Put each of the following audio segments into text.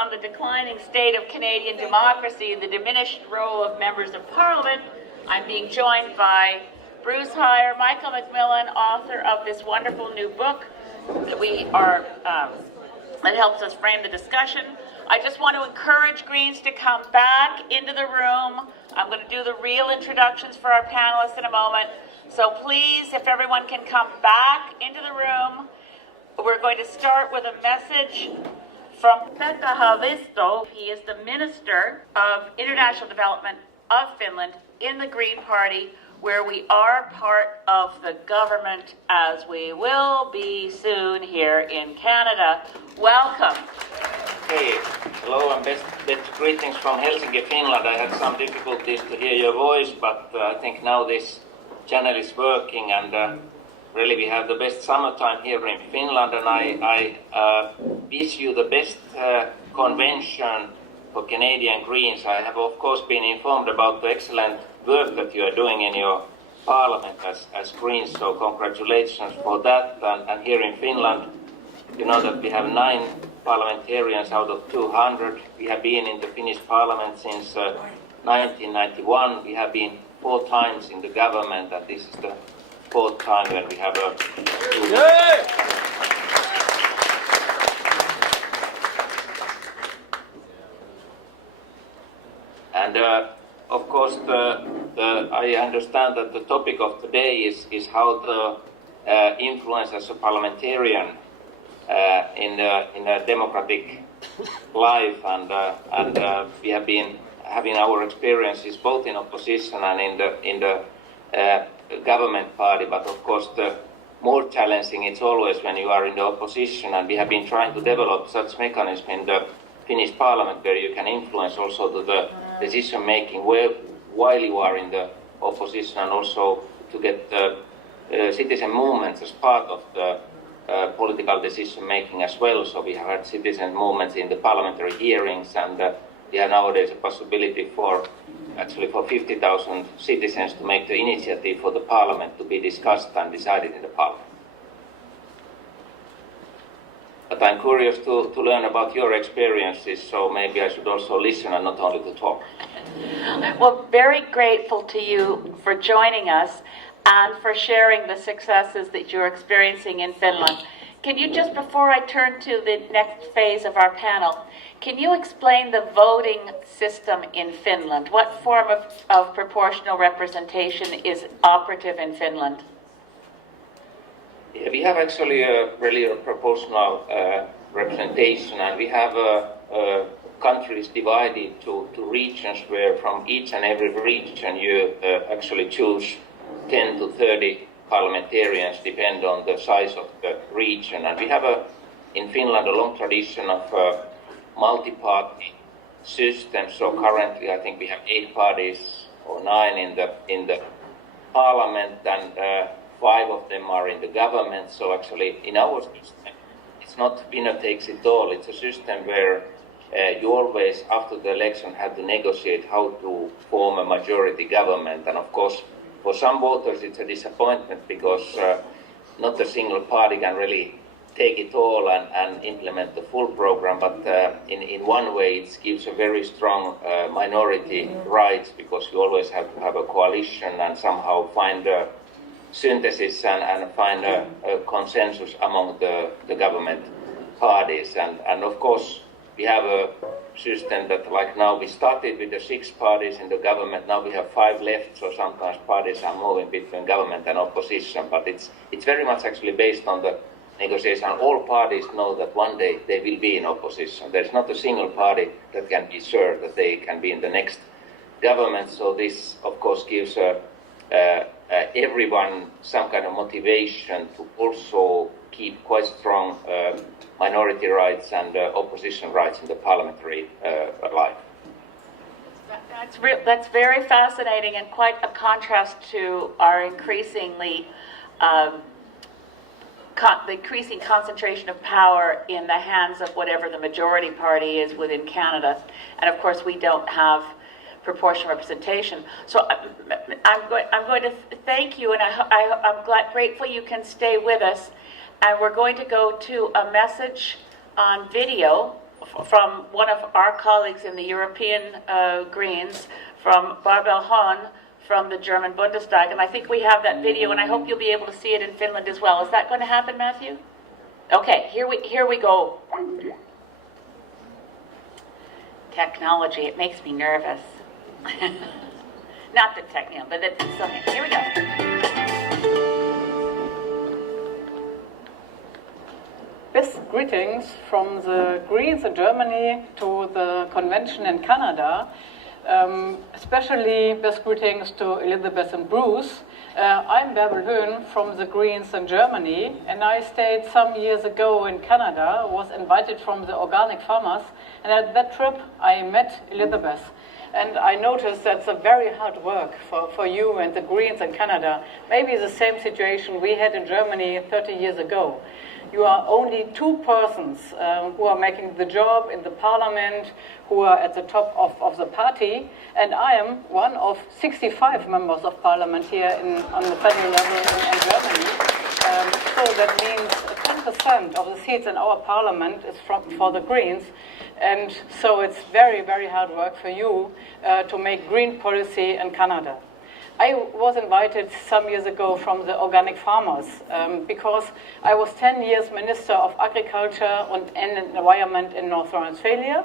On the declining state of Canadian democracy and the diminished role of members of Parliament, I'm being joined by Bruce Hyer, MacMIllan, author of this wonderful new book that helps us frame the discussion. I just want to encourage Greens to come back into the room. I'm going to do the real introductions for our panelists in a moment. So please, if everyone can come back into the room, we're going to start with a message from Pekka Haavisto. He is the Minister of International Development of Finland in the Green Party, where we are part of the government, as we will be soon here in Canada. Welcome. Hey, hello and best greetings from Helsinki, Finland. I had some difficulties to hear your voice, but I think now this channel is working, and really we have the best summertime here in Finland, and I wish you the best convention for Canadian Greens. I have of course been informed about the excellent work that you are doing in your parliament as Greens, so congratulations for that. And here in Finland, you know that we have 9 parliamentarians out of 200. We have been in the Finnish parliament since 1991. We have been 4 times in the government, and this is the 4th time when we have a... And of course, I understand that the topic of today is how to influence as a parliamentarian in a democratic life, and we have been having our experiences both in opposition and in the government party, but of course the more challenging it's always when you are in the opposition, and we have been trying to develop such mechanism in the Finnish parliament where you can influence also to the decision making while you are in the opposition, and also to get citizen movements as part of the political decision making as well. So we have had citizen movements in the parliamentary hearings, and we have nowadays a possibility for 50,000 citizens to make the initiative for the parliament to be discussed and decided in the parliament. But I'm curious to learn about your experiences, so maybe I should also listen and not only to talk. Well, very grateful to you for joining us and for sharing the successes that you're experiencing in Finland. Can you, just before I turn to the next phase of our panel, can you explain the voting system in Finland? What form of proportional representation is operative in Finland? Yeah, we have actually really a proportional representation, and we have countries divided to regions where from each and every region you actually choose 10 to 30 parliamentarians, depend on the size of the region. And we have in Finland a long tradition of multi-party system. So currently I think we have 8 parties or 9 in the parliament, and 5 of them are in the government. So actually in our system it's not winner takes it all. It's a system where you always after the election have to negotiate how to form a majority government. And of course for some voters it's a disappointment because not a single party can really take it all and implement the full program, but in one way it gives a very strong minority rights, because you always have to have a coalition and somehow find a synthesis and find a consensus among the government parties. And of course we have a system that, like now we started with the 6 parties in the government, now we have 5 left, so sometimes parties are moving between government and opposition, but it's very much actually based on the negotiation. All parties know that one day they will be in opposition. There's not a single party that can be sure that they can be in the next government, so this of course gives everyone some kind of motivation to also keep quite strong minority rights and opposition rights in the parliamentary life. That's very fascinating and quite a contrast to our increasingly the increasing concentration of power in the hands of whatever the majority party is within Canada. And of course we don't have proportional representation. So I'm going to thank you, and I'm grateful you can stay with us. And we're going to go to a message on video from one of our colleagues in the European Greens, from Barbel Hahn, from the German Bundestag, and I think we have that video, and I hope you'll be able to see it in Finland as well. Is that going to happen, Matthew? Okay, here we go. Technology, it makes me nervous. Not the technical, but here we go. Best greetings from the Greens in Germany to the convention in Canada. Especially best greetings to Elizabeth and Bruce. I'm Bärbel Höhn from the Greens in Germany, and I stayed some years ago in Canada, was invited from the organic farmers, and at that trip I met Elizabeth. And I noticed that's a very hard work for you and the Greens in Canada. Maybe the same situation we had in Germany 30 years ago. You are only two persons who are making the job in the parliament, who are at the top of the party, and I am one of 65 members of parliament here on the federal level in Germany. So that means 10% of the seats in our parliament is for the Greens, and so it's very, very hard work for you to make green policy in Canada. I was invited some years ago from the organic farmers because I was 10 years Minister of Agriculture and Environment in North Rhine-Westphalia,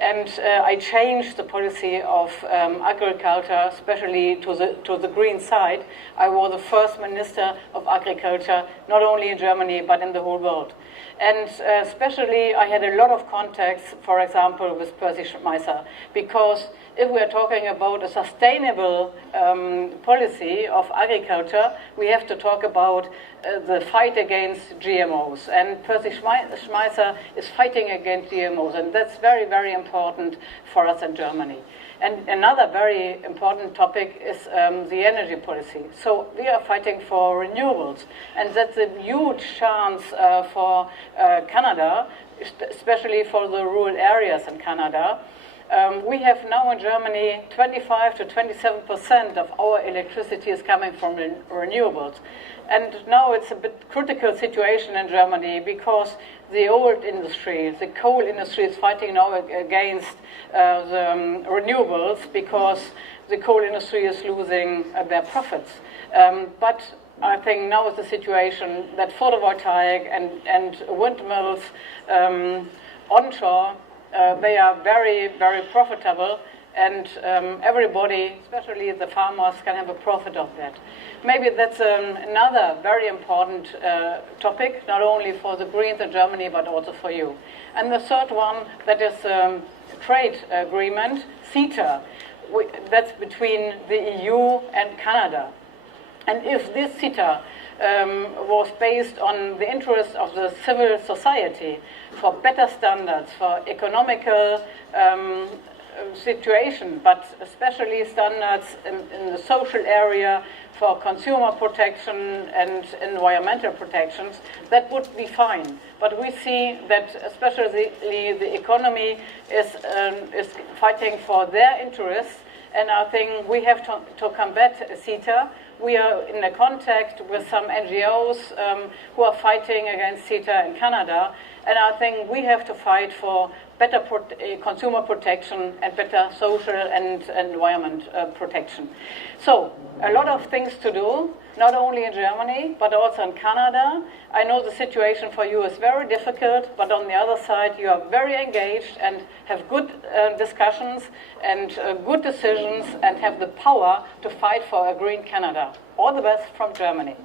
and I changed the policy of agriculture, especially to the green side. I was the first Minister of Agriculture, not only in Germany, but in the whole world. And especially I had a lot of contacts, for example, with Percy Schmeiser, because if we are talking about a sustainable policy of agriculture, we have to talk about the fight against GMOs. And Percy Schmeiser is fighting against GMOs, and that's very, very important for us in Germany. And another very important topic is the energy policy. So we are fighting for renewables, and that's a huge chance for Canada, especially for the rural areas in Canada. We have now in Germany 25 to 27% of our electricity is coming from renewables. And now it's a bit critical situation in Germany because the old industry, the coal industry, is fighting now against the renewables because the coal industry is losing their profits. But I think now is the situation that photovoltaic and windmills onshore, they are very, very profitable, and everybody, especially the farmers, can have a profit of that. Maybe that's another very important topic, not only for the Greens in Germany, but also for you. And the third one, that is trade agreement, CETA. That's between the EU and Canada. And if this CETA was based on the interests of the civil society for better standards, for economical situation, but especially standards in the social area for consumer protection and environmental protections, that would be fine. But we see that especially the economy is fighting for their interests, and I think we have to combat CETA. We are in a contact with some NGOs who are fighting against CETA in Canada, and I think we have to fight for better consumer protection and better social and environment protection. So, a lot of things to do, not only in Germany, but also in Canada. I know the situation for you is very difficult, but on the other side, you are very engaged and have good discussions and good decisions and have the power to fight for a green Canada. All the best from Germany.